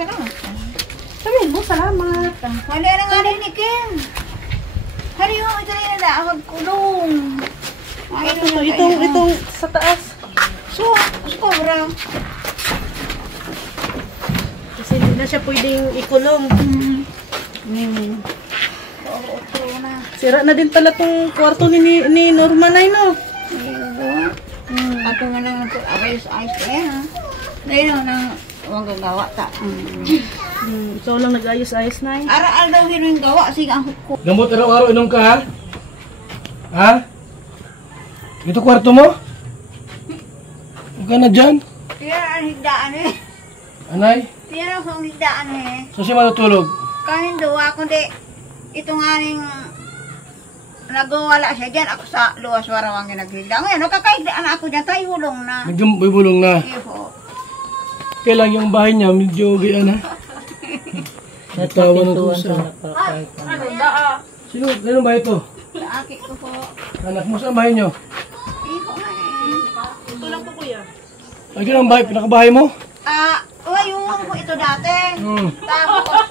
salamat. Sabihin mo, salamat. Wala na nga rin ni Kim. Hari mo, ito rin na daag kulong. Itong sa taas. Sobra. Kasi hindi na siya pwedeng ikulong. Oo, na. Sira na din pala tong kwarto ni Norma na, no? Ako nga lang ayos-ayos kaya ha. Dahil nang huwag gagawa ta. So lang nag-ayos-ayos na, Ara-al daw yung gawa, sige ang huko. Gamot araw-araw inom ka, ha? Ha? Ito kwarto mo? Huwag ka na dyan. Tira ang higdaan eh. Anay? Tira ang higdaan eh. Saan siya matutulog? Kanin daw ako di. Ito nga rin nagawala siya dyan. Ako sa luwas warawang ginaghigda. Ngayon, nakakaigdaan ako dyan. Tayo hulong na. May bulong na. Iyo. Kailang yung bahay niya, medyo gayaan, ha? Natawa na ito siya. Sino? Ganun ba ito? Aki ko po. Anak mo, saan bahay niyo? Iko nga eh. Ito lang po, kuya. Ay, ganun ang bahay, pinakabahay mo? Yung ko ito dati. Tapos,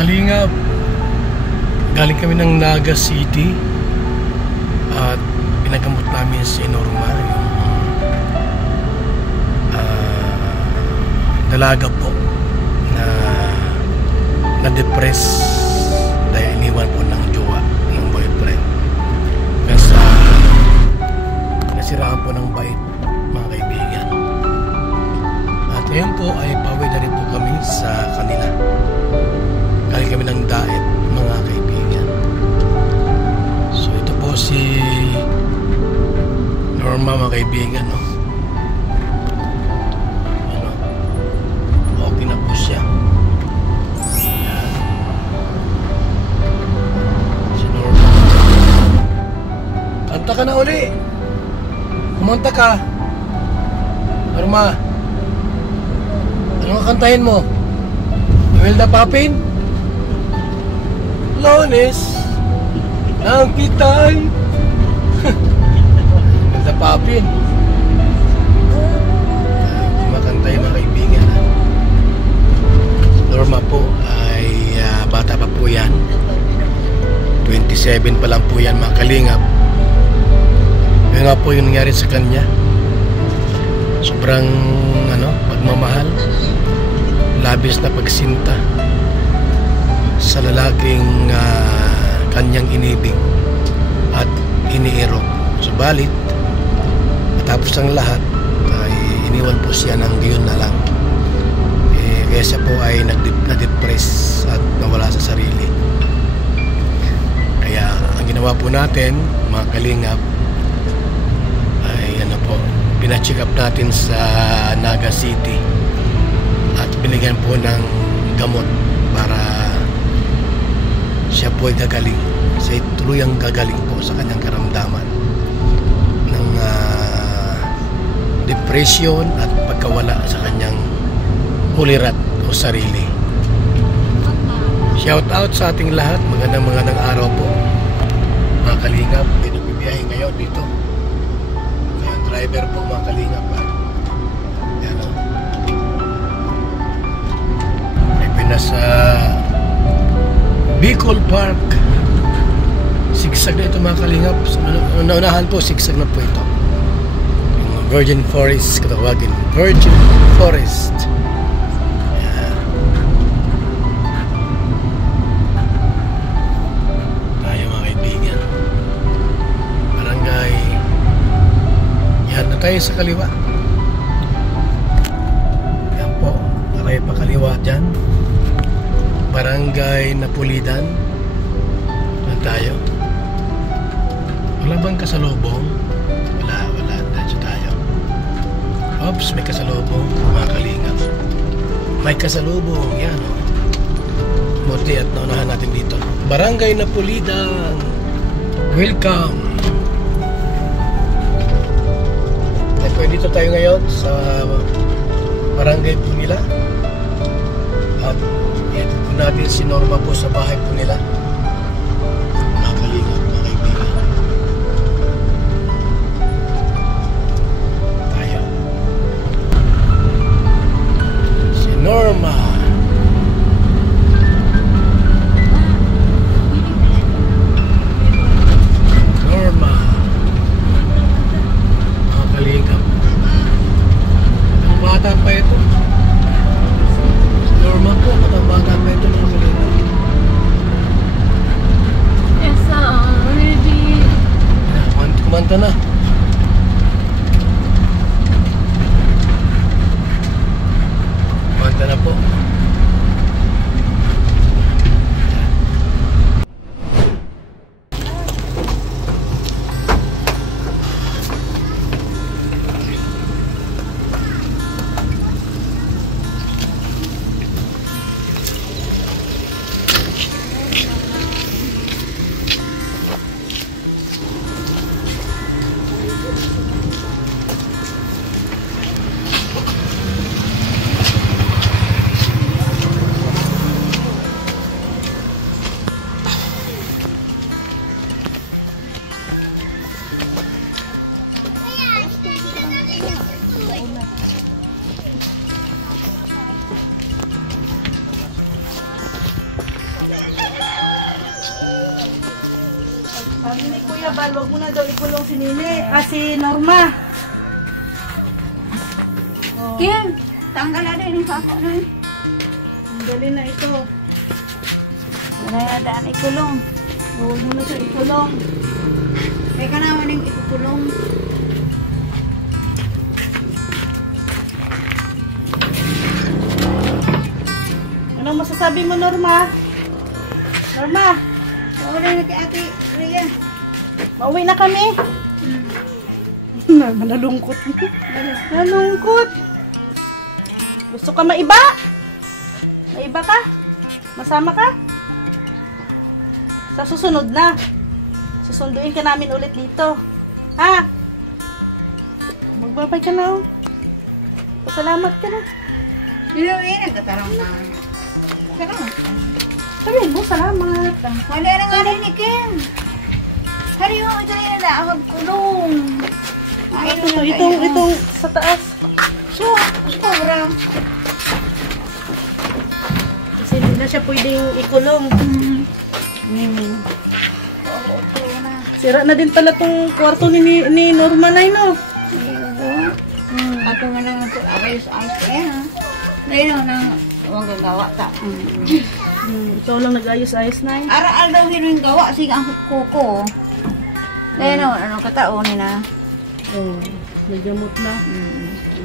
Kalingap, galing kami ng Naga City at pinagamot namin si Norma, yung dalaga po na na-depress dahil iniwan po ng jowa, ng boyfriend. Kasi nasiraan po ng bait, mga kaibigan. At ngayon po ay pauwi na rin po kami sa kanila. Galing kami ng diet, mga kaibigan. So ito po si Norma, mga kaibigan, no? Ano? Okay na po siya. Yan. Si Norma. Kanta ka na uli. Kumanta ka. Norma. Ano ang kantahin mo? Imelda Papin? Lones ng kitay. Imelda Papin. Kumakanta yung mga kaibigan. Norma po ay bata pa po yan. 27 pa lang po yan, mga kalingap. Yun nga po yung nangyari sa kanya. Sobrang pagmamahal, labis na pagsinta sa lalaking kanyang inibig at iniirog. Subalit, matapos ang lahat, ay iniwan po siya ng gayon na lang. Kaya siya po ay na-depress at nawala sa sarili. Kaya ang ginawa po natin, mga kalingap, ay pina-check up natin sa Naga City at binigyan po ng gamot para siya po ay gagaling. Siya ay tuluyang gagaling po sa kanyang karamdaman ng depression at pagkawala sa kanyang ulirat o sarili. Shout out sa ating lahat. Magandang araw po, mga kalingap. Pinagbibiyahe ngayon dito. Kaya driver po, mga kalingap. Yan o. May pinasa Bicol Park. Sigsag na ito, mga kalingap. Naunahan po, sigsag na po ito. Yung Virgin Forest, katawagin. Virgin Forest. Yan. Tayo, mga kaibigan. Barangay. Yan na tayo sa kaliwa. Yan po. Tayo pa kaliwa dyan. Barangay Napulidan. Doon tayo. Wala bang kasalubong? Wala. Diretso tayo. Oops, may kasalubong. Mga kalingap. May kasalubong. Yan o. Buti at naunahan natin dito. Barangay Napulidan. Welcome. Dito tayo ngayon sa Barangay po nila. At ihatid po natin si Norma po sa bahay po nila. Mga kalingap, mga kaibigan. Tayo. Si Norma. Norma. Mga kalingap. Ang bata pa ito. Norma po, matang-bata pa ito mga kalingap. Yes, ready. Kumanta na. Kumanta na po. Sabi ni Kuya Bal, wag mo na daw ikulong si Nini. Si Norma. Oh, Kim, tanggal na rin yung pako na yun. ang galing na ito. Wala na daan ikulong. Huwag mo na siya ikulong. Kaya ka naman yung ikukulong. Anong masasabi mo, Norma? Norma, Wala na kay Ate Rhea. mauwi na kami. Nalungkot. Nalungkot. Gusto ka maiba? Maiba ka? Masama ka? Sa susunod na. Susunduin ka namin ulit dito. Ha? Magbabay ka na. Oh. Pasalamat ka na. Dino nagkatarong ka. Salamat. Sabihin mo, salamat. Wala na nga rin ni Kim. Hari mo, ito rin na ako kulong. Ay, Itong sa taas. Sobra. Kasi hindi na siya pwedeng ikulong. Oo, ito na. Sira na din pala tong kwarto ni Norma na no? Ako nga lang ito, ayos-ayos eh ha. Ngayon nang huwag gagawa ta. Ikaw lang nag-ayos-ayos na Ara-al daw yung gawa, sige ang kuko. Ngayon ano kataon na. Oh, nagamot na.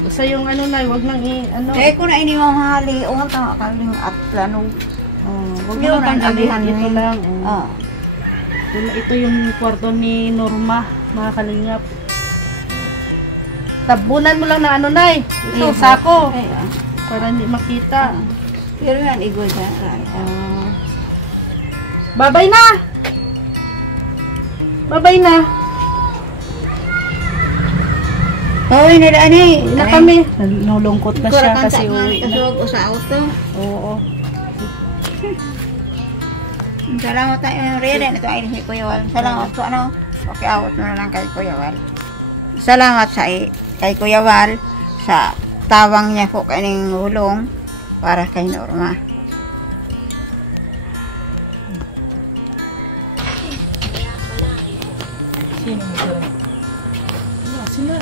Basta yung ano na, wag nang ano. Kaya ko na ini mamahali, o tama ka rin at plano. Huwag mo Yung na agihan ito lang. Oh. Ito yung kwarto ni Norma, mga kalingap. Tabunan mo lang na ano na ito, sako. Para hindi makita. Pero yan, igoy ka. Babay na! Babay na! Uy, nadaan eh. Na kami. Nalulungkot na siya kasi uwi na. Kasog usaot to. Oo. Salamat tayo ng Reden. Ito ay si Kuya Wal. Salamat po ano. Okay, awat mo na lang kay Kuya Wal. Salamat sa kay Kuya Wal sa tawang niya po kaning hulong para kay Norma.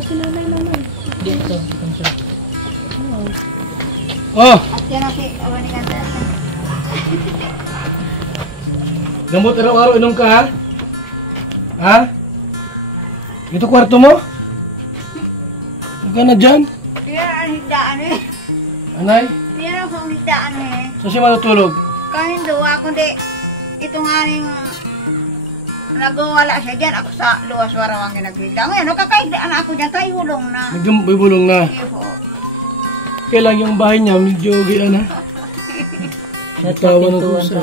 Sinanay naman. Dito siya. Oh! At yan ang awan ni Kanta. Gamot araw-araw inom ka ha? Ha? Ito kwarto mo? Huwag ka na dyan? Yan ang higdaan eh. Anay? Yan ang higdaan eh. Saan siya matutulog? Kanin duwa, kundi ito nga ning nagawala siya dyan. Ako sa luwas warawang ginagigda. Ngayon, nakakaigdaan ako dyan. Tayo hulong na. May bulong na. Iho. Kailang yung bahay niya, medyo gaya na. Natawa ng kusa.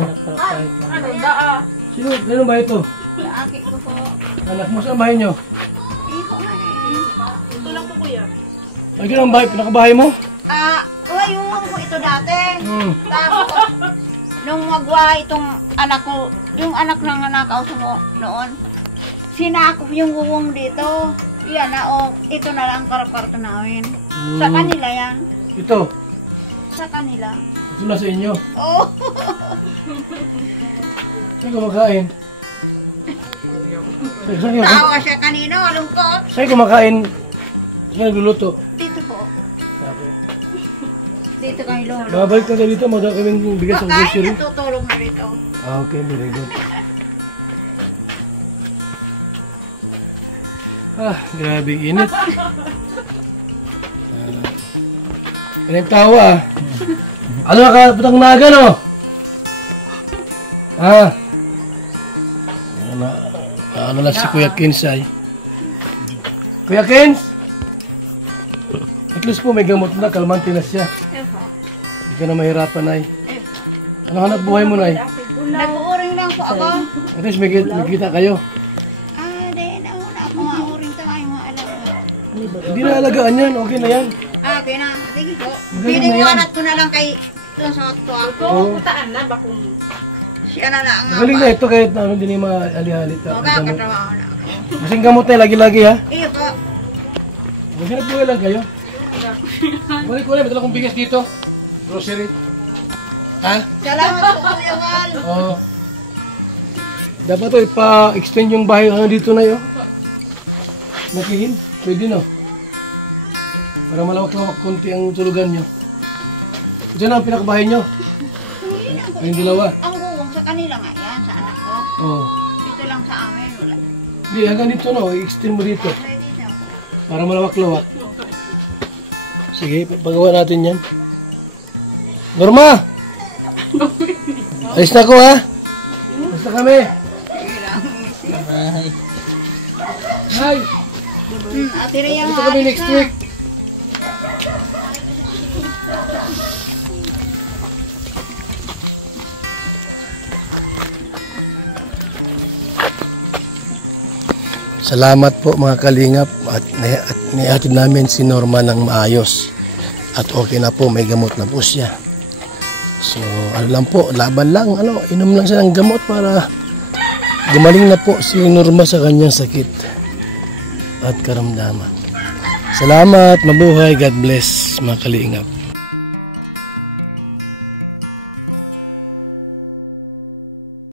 Ano, daa? Sino? Ganun ba ito? Aki ko po. Anak mo, saan bahay niyo? Iho nga eh. Ito lang po kuya. Ay, ganun bahay, pinakabahay mo? Uy, yung ito dati. Hmm. Tapos, nung magwa itong anak ko, yung anak ng nanakaw noon, sinakop yung guwong dito. Yan na, ito na lang karap-karap namin. Sa kanila yan. Ito. Sa kanila. Ito na sa inyo. Oh. Saan kumakain? Tawa siya kanina, malungkot. Saan kumakain? Saan nagluluto? Dito po. Dito kay Lolo. Babalik na tayo dito, magkakain kaming bigas ng Pagkain, grocery. natutulog na dito. Ah, okay, very good. Ah, grabe init. Anong tawa ah? Ano ka, putang naga no? Ah. Ano lang si Kuya Kins ay. Kuya Kins! At least po may gamot na, kalmante na siya. Hindi ka na mahirapan ay. Ano hanap buhay mo na ay? Nag-uuring lang po ako. At least may kita kayo. Di na una ako mauring tayo mga alaga. Hindi na alagaan yan, okay na yan. Okay na, sige po. Galing na yan. Piniwanat ko na lang kay Tusot ko ako. Oo. Putaan na, bakong... Siya na lang nga. Galing na ito kahit ano, hindi na maali-halit. Magkakatrabaho na ako. Kasing gamot na lagi-lagi ha. Iyo po. Maghanap buhay lang kayo. Balik ko lang, may dala kong bigas dito. Grocery. Ha? Salamat po, Kuya Wal. Oo. Dapat to ipa-extend yung bahay hanggang dito na yun. Makihin, pwede no. Para malawak-lawak konti ang tulugan nyo. Ito na ang pinakabahay nyo. Yung dalawa. Ang guwong sa kanila nga yan, sa anak ko. Oo. Ito lang sa amin, wala. Hindi, hanggang dito no, i-extend mo dito. Pwede na po. Para malawak-lawak. Sige, pagawa natin yan. Norma! Alis na ko ha! Alis na kami! Hi! Ate Rhea, Dito kami next week. Salamat po mga kalingap at nihatid namin si Norma ng maayos at okay na po, may gamot na po siya. So ano lang po, laban lang, inom lang siya ng gamot para gumaling na po si Norma sa kanyang sakit at karamdaman. Salamat, mabuhay, God bless mga kalingap.